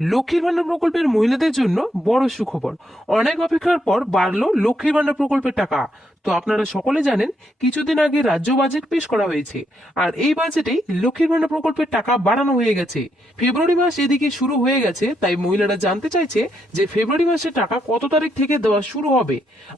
লক্ষ্মীর ভান্ডার প্রকল্পের মহিলাদের জন্য বড় সুখবর। অনেক অপেক্ষার পর বাড়লো লক্ষ্মীর ভান্ডার প্রকল্পের টাকা। তো আপনারা সকলে জানেন, কিছুদিন আগে রাজ্য বাজেট পেশ করা হয়েছে, আর এই বাজেটেই লক্ষ্মীর ভান্ডার প্রকল্পের টাকা বাড়ানো হয়ে গেছে। ফেব্রুয়ারি মাস এদিকে শুরু হয়ে গেছে, তাই মহিলারা জানতে চাইছে যে ফেব্রুয়ারি মাসে টাকা কত তারিখ থেকে দেওয়া শুরু হবে,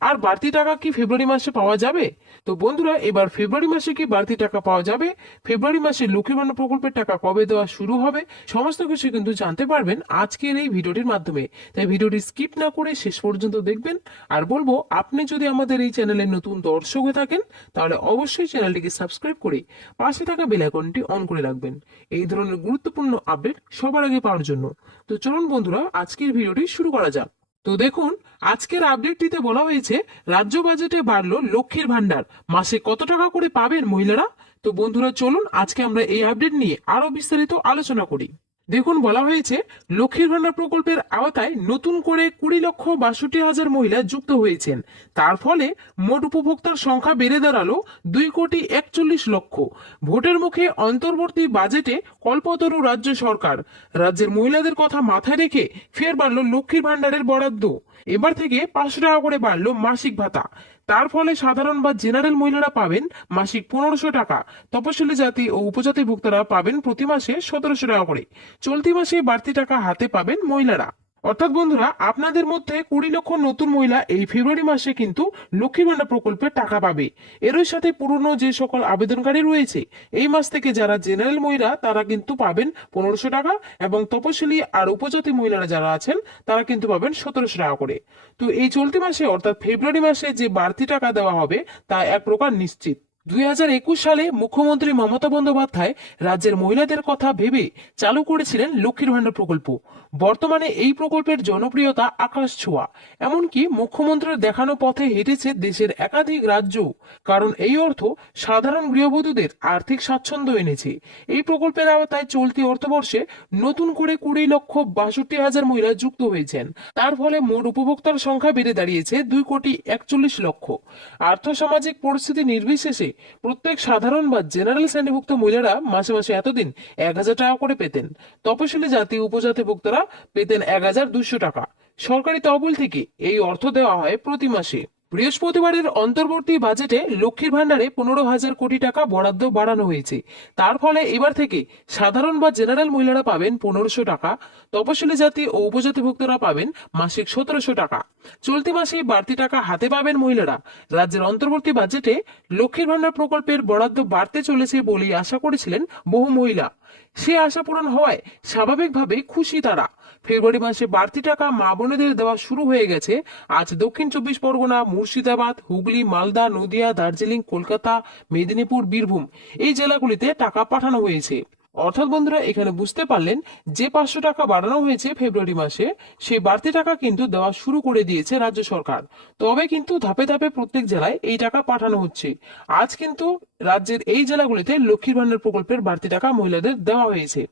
আর বাড়তি টাকা কি ফেব্রুয়ারি মাসে পাওয়া যাবে। তো বন্ধুরা, এবার ফেব্রুয়ারি মাসে কি বাড়তি টাকা পাওয়া যাবে, ফেব্রুয়ারি মাসে লক্ষ্মীর ভান্ডার প্রকল্পের টাকা কবে দেওয়া শুরু হবে, সমস্ত কিছু কিন্তু জানতে পারবেন আজকের এই ভিডিওটির মাধ্যমে। তাই ভিডিওটি স্কিপ না করে শেষ পর্যন্ত দেখবেন। আর বলবো, আপনি যদি আমাদের এই চ্যানেলে নতুন দর্শক হয়ে থাকেন, তাহলে অবশ্যই চ্যানেলটিকে সাবস্ক্রাইব করে পাশে থাকা বেল আইকনটি অন করে রাখবেন এই ধরনের গুরুত্বপূর্ণ আপডেট সবার আগে পাওয়ার জন্য। তো চলুন বন্ধুরা, আজকের ভিডিওটি শুরু করা যাক। তো দেখুন, আজকের আপডেটটিতে বলা হয়েছে রাজ্য বাজেটে বাড়লো লক্ষ্মীর ভান্ডার, মাসে কত টাকা করে পাবেন মহিলারা। তো বন্ধুরা চলুন, আজকে আমরা এই আপডেট নিয়ে আরো বিস্তারিত আলোচনা করি। দেখুন, বলা হয়েছে লক্ষ্মীর ভান্ডার প্রকল্পের আওতায় নতুন করে 20,62,000 মহিলা যুক্ত হয়েছেন। তার ফলে মোট উপভোক্তার সংখ্যা বেড়ে দাঁড়ালো 2,41,00,000। ভোটের মুখে অন্তর্বর্তী বাজেটে কল্পতরু রাজ্য সরকার। রাজ্যের মহিলাদের কথা মাথায় রেখে ফের বাড়লো লক্ষ্মীর ভান্ডারের বরাদ্দ। এবার থেকে 500 টাকা করে বাড়লো মাসিক ভাতা। তার ফলে সাধারণ বা জেনারেল মহিলারা পাবেন মাসিক 1500 টাকা, তপশিলি জাতি ও উপজাতি ভুক্তরা পাবেন প্রতি মাসে 1700 টাকা করে। চলতি মাসে বাড়তি টাকা হাতে পাবেন মহিলারা। অর্থাৎ বন্ধুরা, আপনাদের মধ্যে 20 লক্ষ নতুন মহিলা এই ফেব্রুয়ারি মাসে কিন্তু লক্ষ্মী ভান্ডার প্রকল্পের টাকা পাবে। এরই সাথে পুরনো যে সকল আবেদনকারী রয়েছে, এই মাস থেকে যারা জেনারেল মহিলা তারা কিন্তু পাবেন 1500 টাকা, এবং তপশিলি আর উপজাতি মহিলারা যারা আছেন তারা কিন্তু পাবেন 1700 টাকা করে। তো এই চলতি মাসে অর্থাৎ ফেব্রুয়ারি মাসে যে বাড়তি টাকা দেওয়া হবে তা এক প্রকার নিশ্চিত। 2021 সালে মুখ্যমন্ত্রী মমতা বন্দ্যোপাধ্যায় রাজ্যের মহিলাদের কথা ভেবে চালু করেছিলেন লক্ষ্মীর ভান্ডার প্রকল্প। বর্তমানে এই প্রকল্পের জনপ্রিয়তা আকাশ ছোঁয়া। এমনকি মুখ্যমন্ত্রীর দেখানো পথে হেঁটেছে দেশের একাধিক রাজ্য, কারণ এই অর্থ সাধারণ গৃহবধূদের আর্থিক স্বাচ্ছন্দ্য এনেছে। এই প্রকল্পের আওতায় চলতি অর্থবর্ষে নতুন করে 20,62,000 মহিলা যুক্ত হয়েছেন। তার ফলে মোট উপভোক্তার সংখ্যা বেড়ে দাঁড়িয়েছে 2,41,00,000। আর্থসামাজিক পরিস্থিতি নির্বিশেষে প্রত্যেক সাধারণ বা জেনারেল শ্রেণীভুক্ত মহিলারা মাসে মাসে এতদিন 1,000 টাকা করে পেতেন। তপশিলি জাতি উপজাতি ভুক্তরা পেতেন 1,200 টাকা। সরকারি তহবিল থেকে এই অর্থ দেওয়া হয় প্রতি মাসে। বৃহস্পতিবারের অন্তর্বর্তী বাজেটে লক্ষ্মীর ভান্ডারে 15,000 কোটি টাকা বরাদ্দ বাড়ানো হয়েছে। তার ফলে এবার থেকে সাধারণ বা জেনারেল মহিলারা পাবেন 1500 টাকা, তপশিলি জাতি ও উপজাতিভুক্তরা পাবেন মাসিক 1700 টাকা। চলতি মাসে বাড়তি টাকা হাতে পাবেন মহিলারা। রাজ্যের অন্তর্বর্তী বাজেটে লক্ষ্মীর ভান্ডার প্রকল্পের বরাদ্দ বাড়তে চলেছে বলেই আশা করেছিলেন বহু মহিলা। সে আশা পূরণ হওয়ায় স্বাভাবিকভাবে খুশি তারা। ফেব্রুয়ারি মাসে বাড়তি টাকা মা বোনেদের দেওয়া শুরু হয়ে গেছে। আজ দক্ষিণ 24 পরগনা, মুর্শিদাবাদ, হুগলি, মালদা, নদিয়া, দার্জিলিং, কলকাতা, মেদিনীপুর, বীরভূম এই জেলাগুলিতে টাকা পাঠানো হয়েছে। অর্থাৎ বন্ধুরা, এখানে বুঝতে পারলেন যে 500 টাকা বাড়ানো হয়েছে ফেব্রুয়ারি মাসে, সেই বাড়তি টাকা কিন্তু দেওয়া শুরু করে দিয়েছে রাজ্য সরকার। তবে কিন্তু ধাপে ধাপে প্রত্যেক জেলায় এই টাকা পাঠানো হচ্ছে। আজ কিন্তু রাজ্যের এই জেলাগুলিতে লক্ষ্মীর ভান্ডার প্রকল্পের বাড়তি টাকা মহিলাদের দেওয়া হয়েছে।